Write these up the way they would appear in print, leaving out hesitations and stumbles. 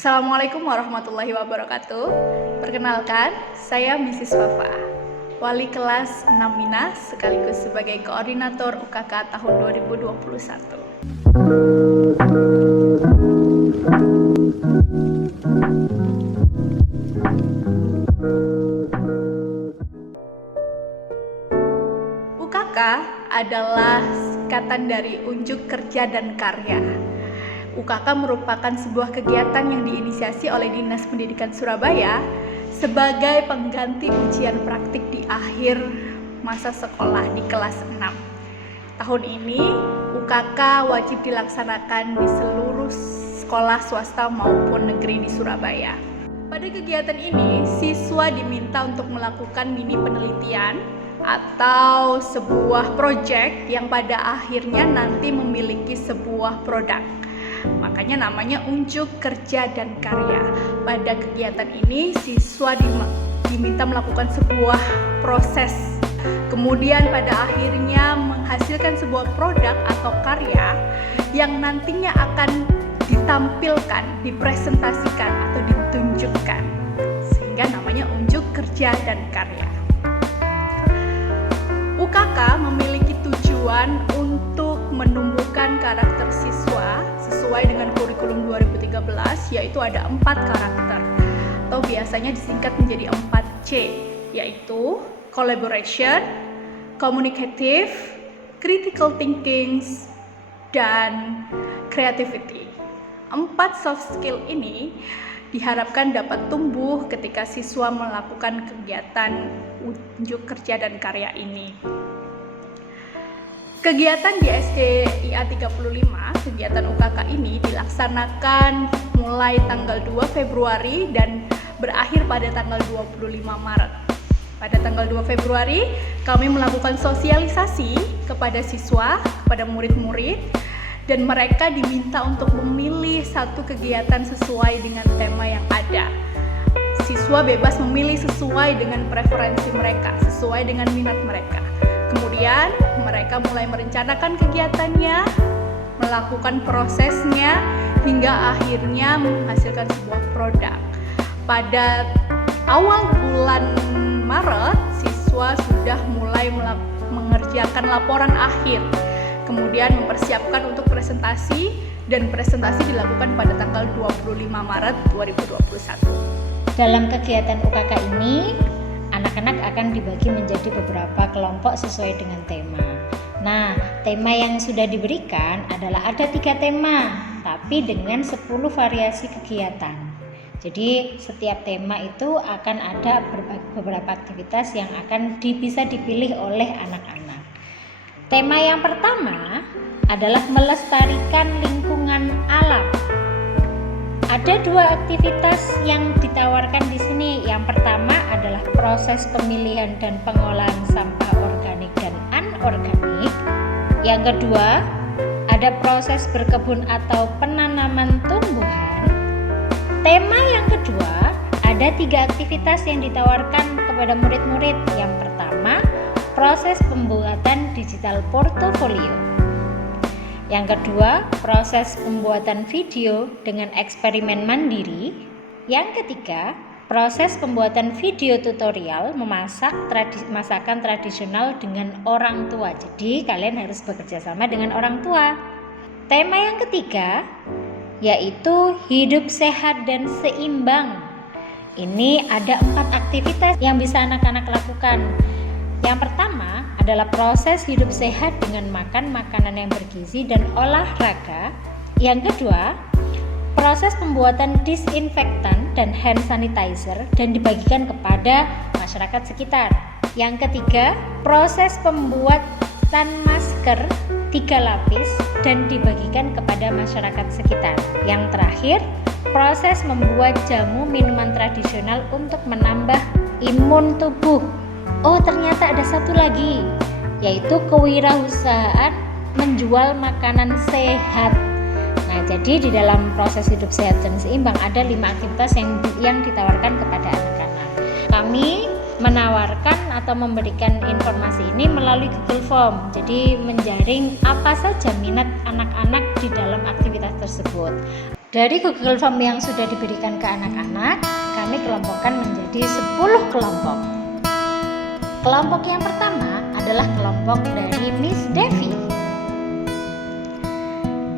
Assalamualaikum warahmatullahi wabarakatuh. Perkenalkan, saya Mrs. Fafa, wali kelas 6 Minas sekaligus sebagai koordinator UKK tahun 2021. UKK adalah singkatan dari Unjuk Kerja dan Karya. UKK merupakan sebuah kegiatan yang diinisiasi oleh Dinas Pendidikan Surabaya sebagai pengganti ujian praktik di akhir masa sekolah di kelas 6. Tahun ini UKK wajib dilaksanakan di seluruh sekolah swasta maupun negeri di Surabaya. Pada kegiatan ini, siswa diminta untuk melakukan mini penelitian atau sebuah proyek yang pada akhirnya nanti memiliki sebuah produk. Makanya namanya Unjuk Kerja dan Karya. Pada kegiatan ini siswa diminta melakukan sebuah proses, kemudian pada akhirnya menghasilkan sebuah produk atau karya yang nantinya akan ditampilkan, dipresentasikan atau ditunjukkan, sehingga namanya Unjuk Kerja dan Karya. UKK memiliki tujuan untuk menumbuhkan karakter siswa sesuai dengan kurikulum 2013, yaitu ada 4 karakter atau biasanya disingkat menjadi 4C, yaitu collaboration, communicative, critical thinking, dan creativity. 4 soft skill ini diharapkan dapat tumbuh ketika siswa melakukan kegiatan Unjuk Kerja dan Karya ini. Kegiatan di SDIA 35, kegiatan UKK ini dilaksanakan mulai tanggal 2 Februari dan berakhir pada tanggal 25 Maret. Pada tanggal 2 Februari, kami melakukan sosialisasi kepada siswa, kepada murid-murid, dan mereka diminta untuk memilih satu kegiatan sesuai dengan tema yang ada. Siswa bebas memilih sesuai dengan preferensi mereka, sesuai dengan minat mereka. Kemudian mereka mulai merencanakan kegiatannya, melakukan prosesnya, hingga akhirnya menghasilkan sebuah produk. Pada awal bulan Maret, siswa sudah mulai mengerjakan laporan akhir, kemudian mempersiapkan untuk presentasi, dan presentasi dilakukan pada tanggal 25 Maret 2021. Dalam kegiatan UKK ini, anak-anak akan dibagi menjadi beberapa kelompok sesuai dengan tema. Nah, tema yang sudah diberikan adalah ada 3 tema, tapi dengan 10 variasi kegiatan. Jadi setiap tema itu akan ada beberapa aktivitas yang akan bisa dipilih oleh anak-anak. Tema yang pertama adalah melestarikan lingkungan alam. Ada 2 aktivitas yang ditawarkan di sini. Yang pertama adalah proses pemilihan dan pengolahan sampah organik dan anorganik. Yang kedua, ada proses berkebun atau penanaman tumbuhan. Tema yang kedua, ada 3 aktivitas yang ditawarkan kepada murid-murid. Yang pertama, proses pembuatan digital portofolio. Yang kedua, proses pembuatan video dengan eksperimen mandiri. Yang ketiga, proses pembuatan video tutorial memasak masakan tradisional dengan orang tua. Jadi kalian harus bekerja sama dengan orang tua. Tema yang ketiga yaitu hidup sehat dan seimbang. Ini ada 4 aktivitas yang bisa anak-anak lakukan. Yang pertama adalah proses hidup sehat dengan makan makanan yang bergizi dan olahraga. Yang kedua, proses pembuatan disinfektan dan hand sanitizer dan dibagikan kepada masyarakat sekitar. Yang ketiga, proses pembuatan masker 3 lapis dan dibagikan kepada masyarakat sekitar. Yang terakhir, proses membuat jamu minuman tradisional untuk menambah imun tubuh. Oh, ternyata ada satu lagi, yaitu kewirausahaan menjual makanan sehat. Nah, jadi di dalam proses hidup sehat dan seimbang ada 5 aktivitas yang ditawarkan kepada anak-anak. Kami menawarkan atau memberikan informasi ini melalui Google Form. Jadi menjaring apa saja minat anak-anak di dalam aktivitas tersebut. Dari Google Form yang sudah diberikan ke anak-anak, kami kelompokkan menjadi 10 kelompok. Kelompok yang pertama adalah kelompok dari Miss Devi.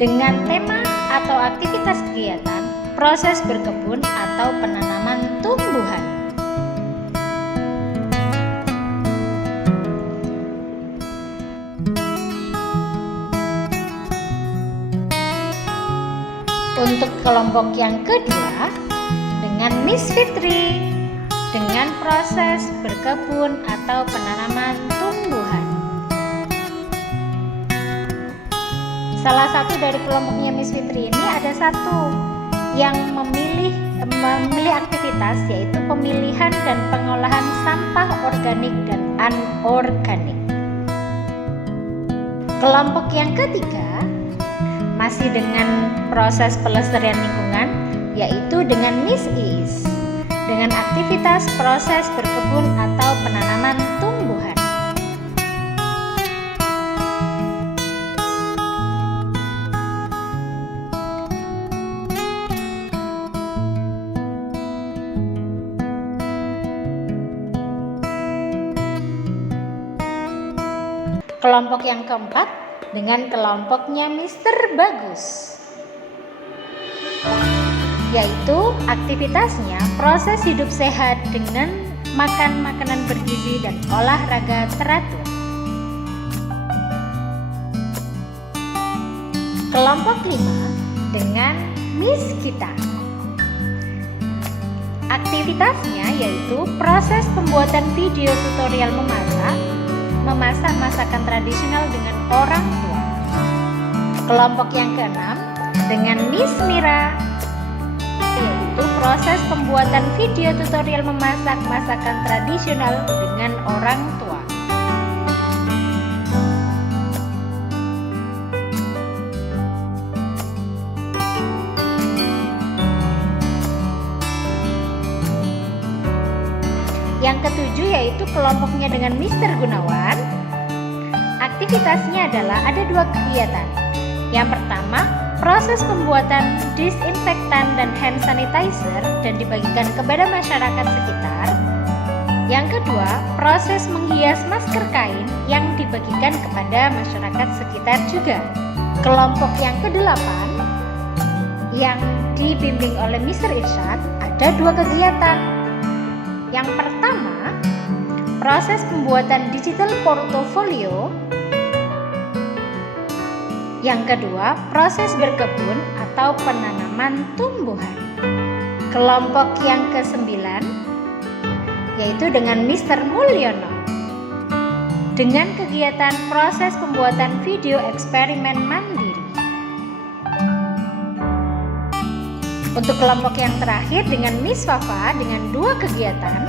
Dengan tema atau aktivitas kegiatan, proses berkebun atau penanaman tumbuhan. Untuk kelompok yang kedua dengan Miss Fitri dengan proses berkebun atau penanaman tumbuhan. Salah satu dari kelompoknya Miss Fitri ini ada satu yang memilih aktivitas, yaitu pemilihan dan pengolahan sampah organik dan anorganik. Kelompok yang ketiga masih dengan proses pelestarian lingkungan, yaitu dengan Miss Iis dengan aktivitas proses berkebun atau penanaman tumbuhan. Kelompok yang keempat dengan kelompoknya Mr. Bagus, yaitu aktivitasnya proses hidup sehat dengan makan makanan bergizi dan olahraga teratur. Kelompok 5 dengan Miss Gita. Aktivitasnya yaitu proses pembuatan video tutorial memasak masakan tradisional dengan orang tua. Kelompok yang keenam dengan Miss Mira, yaitu proses pembuatan video tutorial memasak masakan tradisional dengan orang tua. Yang ketujuh yaitu kelompoknya dengan Mr. Gunawan. Aktivitasnya adalah ada 2 kegiatan. Yang pertama, proses pembuatan disinfektan dan hand sanitizer dan dibagikan kepada masyarakat sekitar. Yang kedua, proses menghias masker kain yang dibagikan kepada masyarakat sekitar juga. Kelompok yang ke-8 yang dibimbing oleh Mr. Irsyad ada 2 kegiatan. Yang pertama, proses pembuatan digital portofolio. Yang kedua, proses berkebun atau penanaman tumbuhan. Kelompok yang ke-9 yaitu dengan Mr. Mulyono dengan kegiatan proses pembuatan video eksperimen mandiri. Untuk kelompok yang terakhir dengan Miss Fafa dengan 2 kegiatan.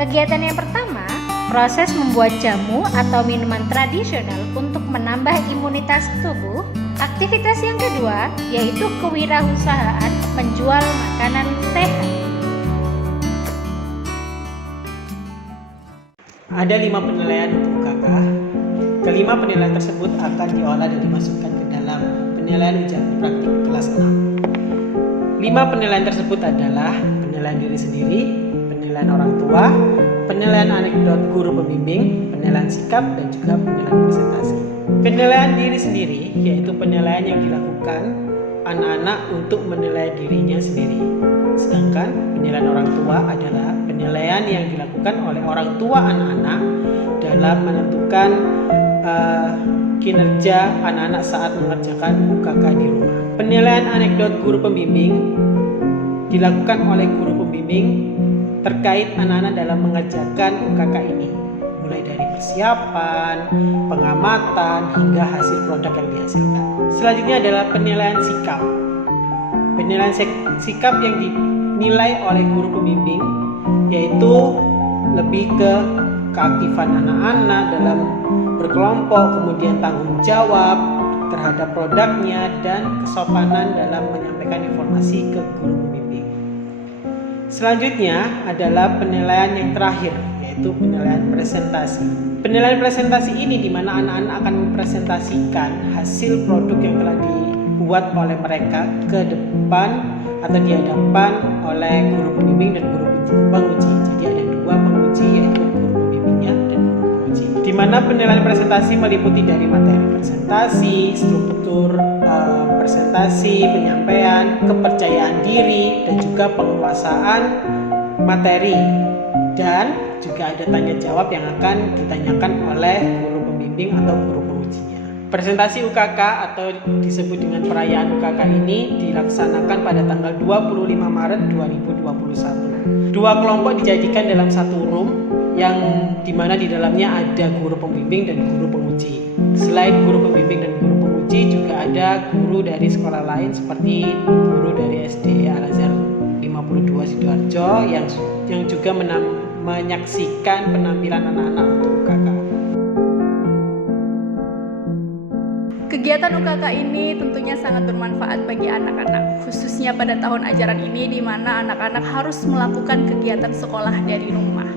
Kegiatan yang pertama, proses membuat jamu atau minuman tradisional untuk menambah imunitas tubuh. Aktivitas yang kedua yaitu kewirausahaan menjual makanan sehat. Ada 5 penilaian untuk UKK. Kelima penilaian tersebut akan diolah dan dimasukkan ke dalam penilaian ujian praktik kelas 6. 5 penilaian tersebut adalah penilaian diri sendiri, penilaian orang tua, penilaian anekdot guru pembimbing, penilaian sikap, dan juga penilaian presentasi. Penilaian diri sendiri yaitu penilaian yang dilakukan anak-anak untuk menilai dirinya sendiri. Sedangkan penilaian orang tua adalah penilaian yang dilakukan oleh orang tua anak-anak dalam menentukan kinerja anak-anak saat mengerjakan UKK di rumah. Penilaian anekdot guru pembimbing dilakukan oleh guru pembimbing terkait anak-anak dalam mengerjakan UKK ini, mulai dari persiapan, pengamatan, hingga hasil produk yang dihasilkan. Selanjutnya adalah penilaian sikap. Penilaian sikap yang dinilai oleh guru pembimbing yaitu lebih ke keaktifan anak-anak dalam berkelompok, kemudian tanggung jawab terhadap produknya, dan kesopanan dalam menyampaikan informasi ke guru pembimbing. Selanjutnya adalah penilaian yang terakhir, yaitu penilaian presentasi. Penilaian presentasi ini di mana anak-anak akan mempresentasikan hasil produk yang telah dibuat oleh mereka ke depan atau di hadapan oleh guru pembimbing dan guru penguji. Jadi ada dua penguji, yaitu guru pembimbingnya dan guru penguji. Di mana penilaian presentasi meliputi dari materi presentasi, struktur presentasi, penyampaian, kepercayaan diri, dan juga penguasaan materi. Dan juga ada tanya jawab yang akan ditanyakan oleh guru pembimbing atau guru pengujinya. Presentasi UKK atau disebut dengan perayaan UKK ini dilaksanakan pada tanggal 25 Maret 2021. Dua kelompok dijadikan dalam satu room yang dimana di dalamnya ada guru pembimbing dan guru penguji. Selain guru pembimbing dan guru penguji, juga ada guru dari sekolah lain seperti guru dari SD Al-Azhar 52 Sidoarjo yang juga menyaksikan penampilan anak-anak untuk UKK. Kegiatan UKK ini tentunya sangat bermanfaat bagi anak-anak, khususnya pada tahun ajaran ini di mana anak-anak harus melakukan kegiatan sekolah dari rumah.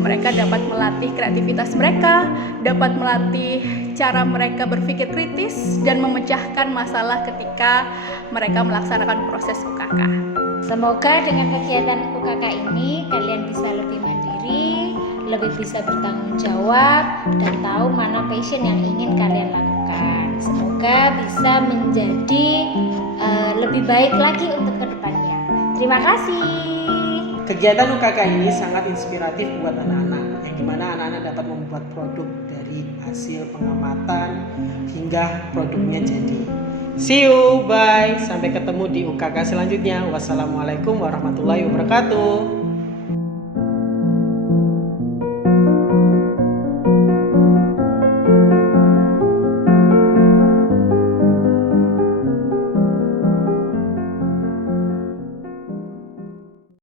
Mereka dapat melatih kreativitas mereka, dapat melatih cara mereka berpikir kritis dan memecahkan masalah ketika mereka melaksanakan proses UKK. Semoga dengan kegiatan UKK ini kalian bisa lebih mandiri, lebih bisa bertanggung jawab, dan tahu mana passion yang ingin kalian lakukan. Semoga bisa menjadi lebih baik lagi untuk kedepannya. Terima kasih. Kegiatan UKK ini sangat inspiratif buat anak-anak, yang dimana anak-anak dapat membuat produk dari hasil pengamatan hingga produknya jadi. See you, bye. Sampai ketemu di UKK selanjutnya. Wassalamualaikum warahmatullahi wabarakatuh.